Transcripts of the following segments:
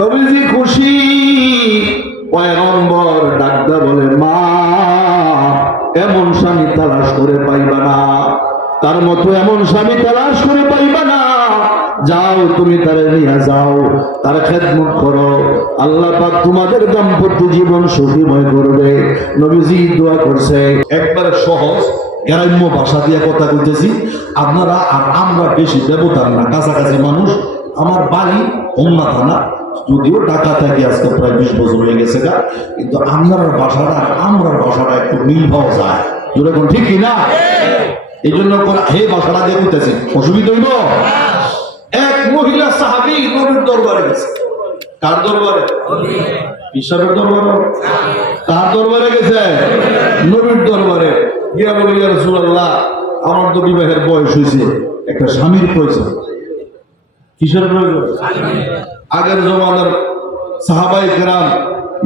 নবীজি খুশি। পয়গম্বর ডাকদা বলে, মা এমন স্বামী তালাশ করে পাইবা না, তার মতো এমন স্বামী তালাশ করে পাইবা না। যাও তুমি তারে নিয়ে যাও, তার খেদমত করো, আল্লাহ পাক তোমাদের দাম্পত্য জীবন সুখীময় করবে। নবীজি দোয়া করছে। একবার সহজ গ্রাম্য ভাষা দিয়ে কথা কইতেছি, আপনারা আর আমরা বেশি দেবতার না, কাছাকাছি মানুষ। আমার বাড়ি হোমনা থানা, যদিও ঢাকা থেকে আজকে প্রায় 20 বছর হয়ে গেছে গা, কিন্তু আপনার ভাষাটা আমরার ভাষাটা একটু মিল পাওয়া যায়, যেরকম ঠিক কিনা? এই জন্য হে ভাষাটা দিয়ে কইতেছি, অসুবিধা হইব? এক মহিলা সাহাবী নবীর দরবারে গেছে। কার দরবারে? ঈশ্বরের দরবারে। কার দরবারে গেছে? নবীর দরবারে গিয়া বলে, ইয়া রাসূলুল্লাহ, আমার তো বিবাহের বয়স হয়েছে, একটা স্বামীর প্রয়োজন। কিসের প্রয়োজন? আগের জমানার সাহাবায়ে কেরাম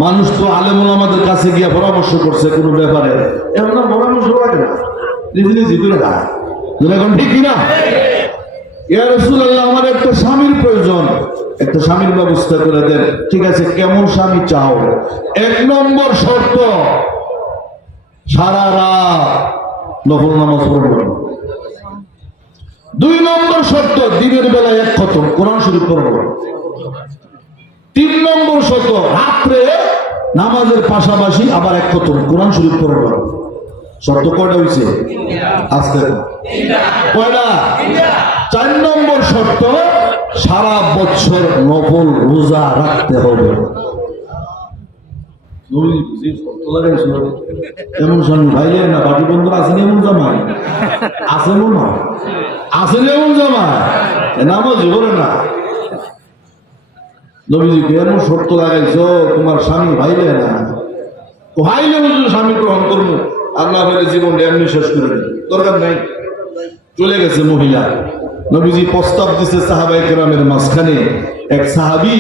মানুষ তো আলেম ওলামাদের কাছে গিয়া পরামর্শ করছে কোনো ব্যাপারে, এখন আর পরামর্শ লাগে না, নিজে নিজে করে যায়। এখন ঠিক কিনা? ইয়া রাসূলুল্লাহ, আমার একটা স্বামীর প্রয়োজন, একটা স্বামীর ব্যবস্থা করে দেন। ঠিক আছে, কেমন স্বামী চাও? 1 নম্বর শর্ত, সারা রাত নফল নামাজ পড়বে। 2 নম্বর শর্ত, দিনের বেলায় 1 খতম কোরআন শরীফ পড়বে। 3 নম্বর শর্ত, রাত্রে নামাজের পাশাপাশি আবার 1 খতম কোরআন শরীফ পড়বে। শর্ত কয়টা হইছে? আজকে কয়টা? 4 নম্বর শর্ত, সারা বছর নফল রোজা রাখতে হবে। এমন স্বামী ভাইলে না, বাড়ি বন্ধুরা আসেন এমন জামাই আছে, মনে হয় আসেন এমন জামাই, নামাজ করে না। নবীজি এমন শর্ত লাগাইছো, তোমার স্বামী ভাইলে না, ভাইলে স্বামী গ্রহণ করবো, আল্লাহ ভাইলে জীবন এমনি শেষ করে দিল, দরকার নাই। চলে গেছে মহিলা। নবীজি প্রস্তাব দিছে সাহাবায়ে কেরামের মাঝখানে। এক সাহাবী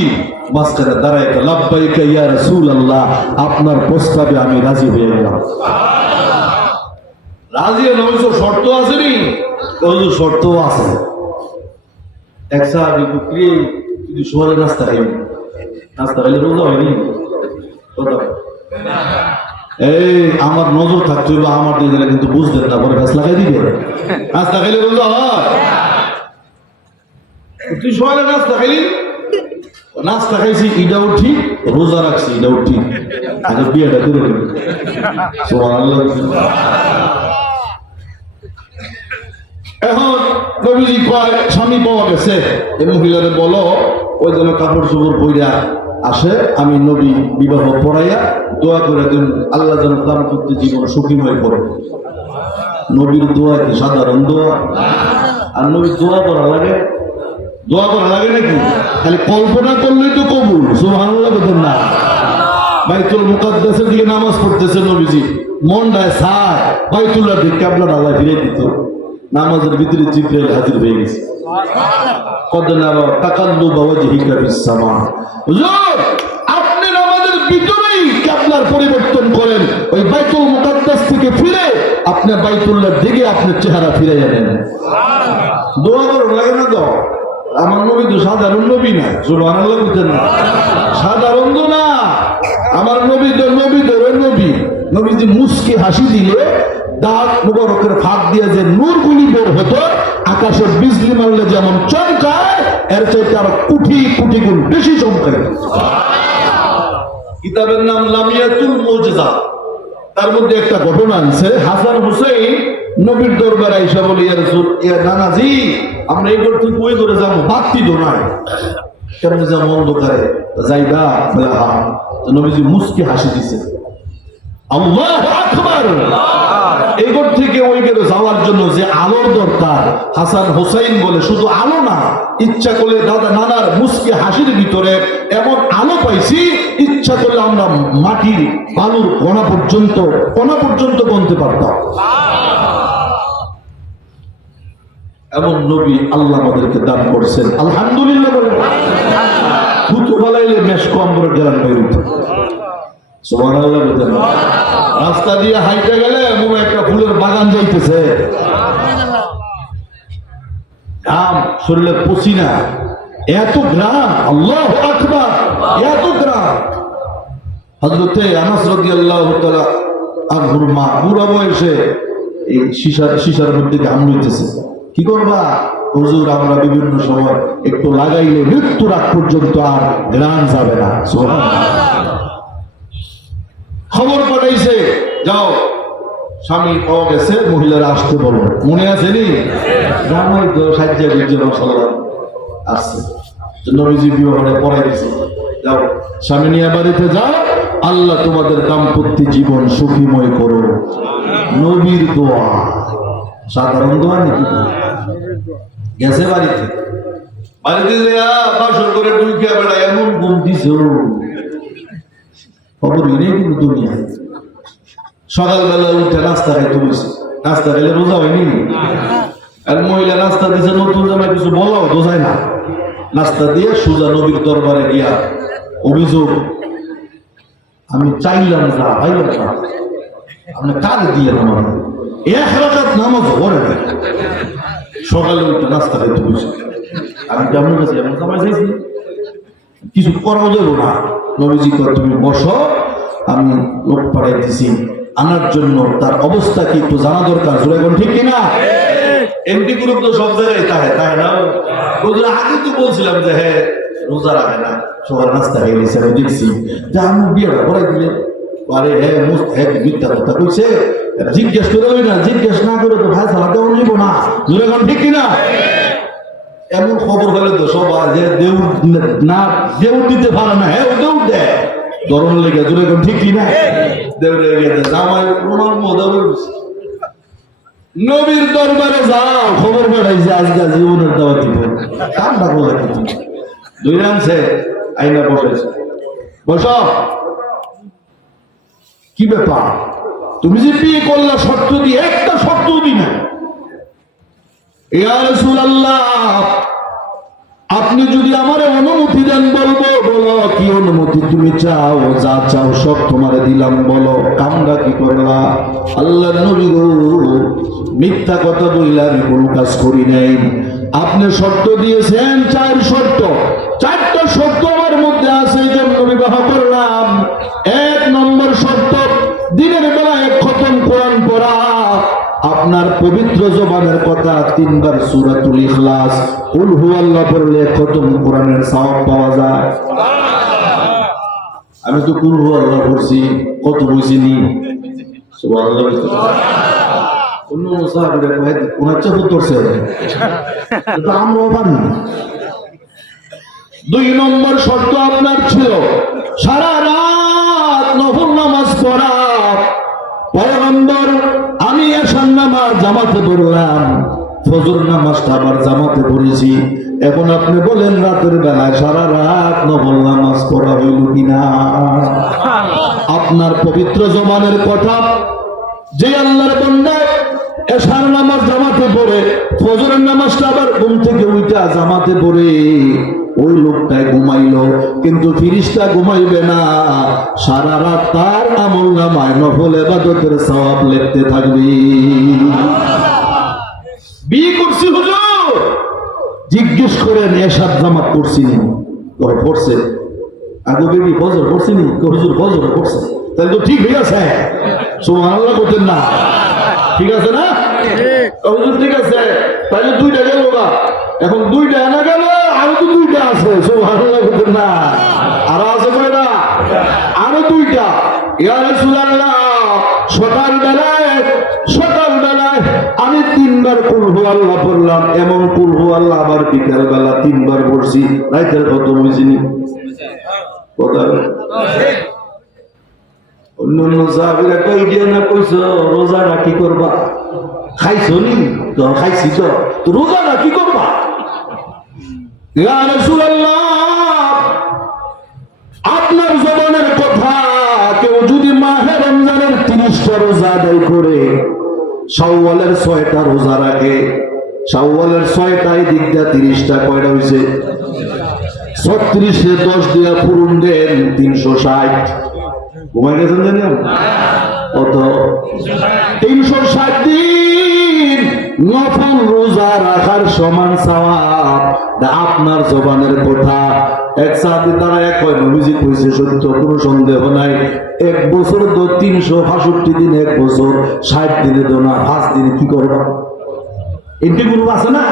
মাঝখানে দাঁড়ায়, লাব্বাইকা ইয়া রাসূলুল্লাহ, আপনার প্রস্তাবে আমি রাজি হয়ে গেলাম। রাজি নবী, শর্ত আছে নি? হুজুর শর্ত আছে। এক সাহাবী কি যদি শহরে রাস্তা খাইনি, রাস্তা খাইলে রোজা হয়নি? এই আমার নজর থাকতে হইবে, আমার দিকে কিন্তু বুঝলেন না, পরে গাছ লাগাই দিবে। রাস্তা খাইলে রোজা হয়? তুই শহরে নাস্তা খাইলি, নাস্তা খাইছি এটাও ঠিক, রোজা রাখছি এটাও ঠিক, আগে বিয়েটা করে দেবে। এখন নবীজি কয়, স্বামী পাওয়া গেছে, এই মহিলারে বলো ওই জন্য কাপড় চোপড় পইরা আসে, আমি নবী বিবাহ পড়াইয়া দোয়া করে দিন, আল্লাহ যেন দাম্পত্য জীবন সুখীময় করে। নবীর দোয়া কি সাধারণ দোয়া? আর নবীর দোয়া করা লাগে? দোয়া করা লাগে নাকি? খালি কল্পনা করলেই তো কবুল। সুবহানাল্লাহ বলেন না? বাইতুল মুকাদ্দাসের দিকে নামাজ পড়তেছে নবীজি, মনটায় সায় বাইতুল্লাহ দিকে কিবলা আল্লাহ ফিরে দিত। নামাজের ভিতরে জিবরাইল হাজির হয়ে গেছে। কদ নারা তাকাল্লুবা ওয়াজহিকা ফিস সামা, হুজুর আপনি নামাজের ভিতরেই কিবলার পরিবর্তন করেন, ওই বাইতুল মুকাদ্দাস থেকে ফিরে আপনি বাইতুল্লাহর দিকে আপনার চেহারা ফিরাইয়া নেন। দোয়া করো লাগে না? তো আমার নবী তো সাধারণ নবী না, সুবহানাল্লাহ বলতেন না? সাধারণ তো না, আমার নবী তো নবী ধরে নবী। নবীজি মুস্কি হাসি দিলে দাঁত মুবারকের ফাঁক দিয়ে যে নূরগুলি বের হতো, আকাশের বিজলি মারলে যেমন চমকায়, এর চাইতে আরো কোটি কোটি গুণ বেশি চমকায়। কিতাবের নাম লামিয়াতুল মুজিজা। তার মধ্যে একটা ঘটনা আছে, হাসান হুসাইন নবীর দরবারে আইসা বলে, ইয়া রাসূল, ইয়া নানাজি, আমরা এই করতে কই করে যাবো, বাতি তো নাই, কেমন যাবো অন্ধকারে, যাইবা? নবীজি মুস্কি হাসি দিছে, আল্লাহু আকবার। এই ঘর থেকে ওই ঘরে যাওয়ার জন্য যে আলোর দরকার, হাসান হুসাইন বলে শুধু আলো না, ইচ্ছা করলে দাদা নানার মুস্কি হাসির ভিতরে এমন আলো পাইছি, ইচ্ছা করলে আমরা মাটির বালুর কণা পর্যন্ত গণতে পারতাম। এমন নবী আল্লাহ আমাদেরকে দান করছেন, আলহামদুলিল্লাহ বলেন। থুতু ফেলাইলে মেশ কম করে গেলাম বেরোতে, সুবহানাল্লাহ বলেন। রাস্তা দিয়ে হাইটে গেলে মনে একটা ফুলের বাগান যাইতেছে, ঘাম শরীরে পসিনা, এত গ্রাম, আল্লাহু আকবার, এত গ্রাম। হযরতে আনাস রাদিয়াল্লাহু তাআলা আনহুর মা বুড়া বয়সে এই শিশার মধ্যে গাম লইতেছে। কি করবা হুজুর, আমরা বিভিন্ন সময় একটু লাগাইলে মৃত্যুর আগ পর্যন্ত আর গ্রাম যাবে না। খবর পাঠাইছে, যাও স্বামী পাওয়া গেছে, মহিলারা আসতে বলো। মনে আছে নি? জামাই তো সাজ্জা বিজ্জন আসছে, নবীজি বিবাহে পড়াই দিছে, যাও স্বামী নিয়ে বাড়িতে যাও, আল্লাহ তোমাদের দাম্পত্য জীবন সুখীময় করো। নবীর দোয়া, সাধারণ দোয়া নাকি? গেছে বাড়িতে, বাড়িতে বাসর করে ঢুকে বেড়া এমন ঘুম দিছ, খবরই নেই কিন্তু দুনিয়ায়। সকালবেলা উঠে নাস্তা খাইতে বসে, নাস্তা খাইলে রোজা হয়নি। আর মহিলা নাস্তা দিছে, নতুন জামা কিছু বলাও বোঝায় না। নাস্তা দিয়ে সোজা নবীর দরবারে গিয়া অভিযোগ, আমি চাইলাম যা ভাইলাম না, আপনি কার দিয়ে নামাজ এক রাকাত নামাজ পড়ে না। সকালে উঠে নাস্তা খাইতে বসে, আমি কেমন কাছে এমন জামাই চাইছি, কিছু করাও যাবো না। নবীজি কয় তুমি বসো, আমি লোক পাঠাই দিছি আনার জন্য। তার অবস্থা কি একটু জানা দরকার, জোরে ঠিক কিনা? এমপি গ্রুপ তো সব জায়গায় তাই না? ওদের আগে তো বলছিলাম যে হ্যাঁ রোজা রাখে না, সবার নাস্তা হয়ে গেছে, আমি দেখছি যে আমি বিয়েটা করাই দিলে আরে হ্যাঁ মিথ্যা কথা কইছে, জিজ্ঞেস করে না, জিজ্ঞেস না করে তো ভাই সালা দেওয়া নিব না, জোরে ঠিক কিনা? এমন খবর হলে তো সবার যে দেউর না, দেউর দিতে পারে না, হ্যাঁ ও দেউর দেয় ধরন লেগে, জোরে ঠিক কিনা? দেউরে জামাই প্রমাণ মদাবর নবীর দরবারে যাও, খবর পাঠাইছে আজকে জীবনের দাওয়াত দিব। কামটা বলে কিন্তু দুই রানছে আইনা বসাইছে, বস। কি ব্যাপার, তুমি যে বিয়ে করলা শর্ত দিয়ে, একটা শর্ত দিই না। ইয়া রাসূলুল্লাহ, আপনি যদি আমার অনুমতি দেন বলবো। বলো কি অনুমতি তুমি চাও? যা চাও সব তোমারে দিলাম, বলো কামটা কি করলা? আল্লাহর নবী গো, মিথ্যা কথা বললে আমি কোনো কাজ করি নাই। আপনি শর্ত দিয়েছেন 4 শর্ত, 4টা শর্ত আমার মধ্যে আছে, এই জন্য বিবাহ করলাম। 1 নম্বর শর্ত, দিনের বেলা 1 খতম কোরআন পড়া। আপনার পবিত্র জবানের কথা 3 বার সূরাতুল ইখলাস কুল হুয়াল্লাহ পড়লে খতম কোরআনের সওয়াব পাওয়া যায়। আমি তো কুল হুয়াল্লাহ পড়ছি, কত বুঝিনি। সুবহানাল্লাহ। অন্য সাহাবীরা কয় ওনার চেয়ে পড়ছে, তো আমরাও পারি। 2 নম্বর শর্ত আপনার ছিল সারা রাত নফল নামাজ পড়া। পয়গম্বর, আমি এশার নামাজ জামাতে পড়লাম, ফজর নামাজটা আবার জামাতে পড়েছি, এখন আপনি বলেন রাতের বেলায় সারা রাত নফল নামাজ পড়া হইল কিনা? আপনার পবিত্র জবানের কথা, যে আল্লাহর বান্দা এশার নামাজ জামাতে পড়ে, ফজরের নামাজটা আবার ঘুম থেকে উঠা জামাতে পড়ে, ওই লোকটাই ঘুমাইলো, কিন্তু ফিরিস্তা ঘুমাইবে না। সারা রাত তার আমল নামায় নফল ইবাদতের সওয়াব লিখতে থাকবে। বিয়ে করছি হুজুর, জিজ্ঞেস করেন এশার জামাত করছি নি? তোর পড়ছে আগে বেবি ফজর পড়ছি নি? হুজুর ফজর পড়ছে, তাহলে তো ঠিক হয়ে আছে। সুবহানাল্লাহ বলতেন না? ঠিক আছে না হুজুর? ঠিক আছে, তাহলে 2টা গেল না, এখন 2টা না গেল, আরো তো 2টা আছে। সুবহানাল্লাহ বলতেন না? আরো আছে কয়টা? আরো 2টা। ইয়া রাসূলুল্লাহ, সকালবেলায় আমি 3 বার কুল হুয়াল্লাহ পড়লাম, এমন কুল হুয়াল্লাহ আবার বিকাল বেলা 3 বার পড়ছি, রাতের কত বুঝিনি কথা। অন্য সাহাবীরা কই দিয়ে না কইছো রোজাটা কি করবা? খাইছো নি? তো খাইছি তো, রোজাটা কি করবা? ইয়া রাসূলুল্লাহ, আপনার জবানের কথা, কেউ যদি মাহে রমজানের 30টা রোজা আদায় করে, শাওয়ালের 6টা রোজা রাখে, শাওয়ালের 6টাই দিকটা 30টা, কয়টা হইছে? 36 এ 10 দিয়া পূরণ দেন 360। ঘুমাই গেছেন জানেন কত? 360 দিন নফল রোজা রাখার সমান সওয়াব আপনার জবানের কথা। এক সাহাবী তারা এক হয় নবীজি কইছে সত্য, কোনো সন্দেহ নাই। 1 বছর তো 365 দিন, 1 বছর 60 দিনে তো না, 5 দিনে কি করবা? এমনি কোনো আছে না?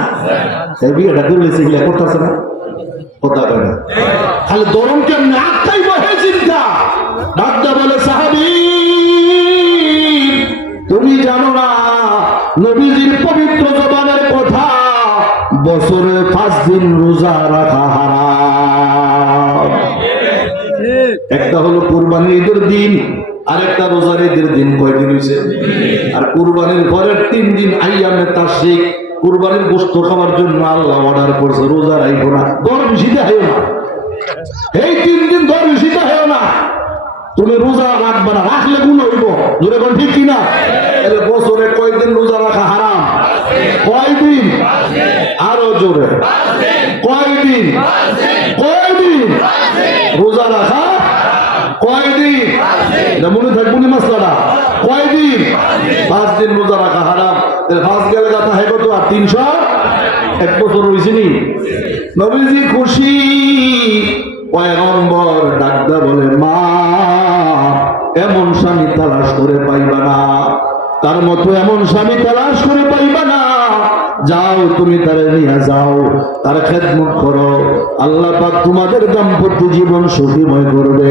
এই বিয়েটা করেছে গিয়া করতেছে না, কথা কয় না, খালি দরম কেমনে আটটাই বহে চিন্তা। ডাক্তার বলে সাহাবী তুমি জানো না নবীজির পবিত্র জবানের কথা, বছরে 5 দিন রোজা রাখা হারাম। একটা হলো কুরবানির ঈদের দিন, আরেকটা রোজার ঈদের দিন। কয়দিন হয়েছে? আর কুরবানির পরের 3 দিন আইয়ামে তাশরিক, কুরবানির গোশত খাওয়ার জন্য আল্লাহ অর্ডার করছে রোজা রাখো না, দর বেশিতে হয় না। এই 3 দিন দর বেশিতে হয় না, তুমি রোজা রাখবা না, রাখলে গুণ হইব। জোরে কোন ঠিক কিনা? তাহলে বছরে কয়দিন রোজা রাখা হারাম? কয়দিন? আরো জোরে কয়দিন? কয়দিন রোজা রাখা? কয়দিন? এটা মনে থাকবো না মাসলাটা। কয়দিন? 5 দিন রোজা রাখা হারাম। 5 গেলে কথা হয় কত? আর 300, 1 বছর হয়েছে নি। নবীজি খুশি, পয়গম্বর ডাক্তার বলে মা এমন স্বামী তালাশ করে পাইবা না, তার মতো এমন স্বামী তালাশ করে পাইবা না। যাও তুমি তারে নিয়ে যাও, তার খেদমত করো, আল্লাহ পাক তোমাদের দাম্পত্য জীবন সুখীময় করবে।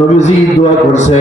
নবীজি দোয়া করছে।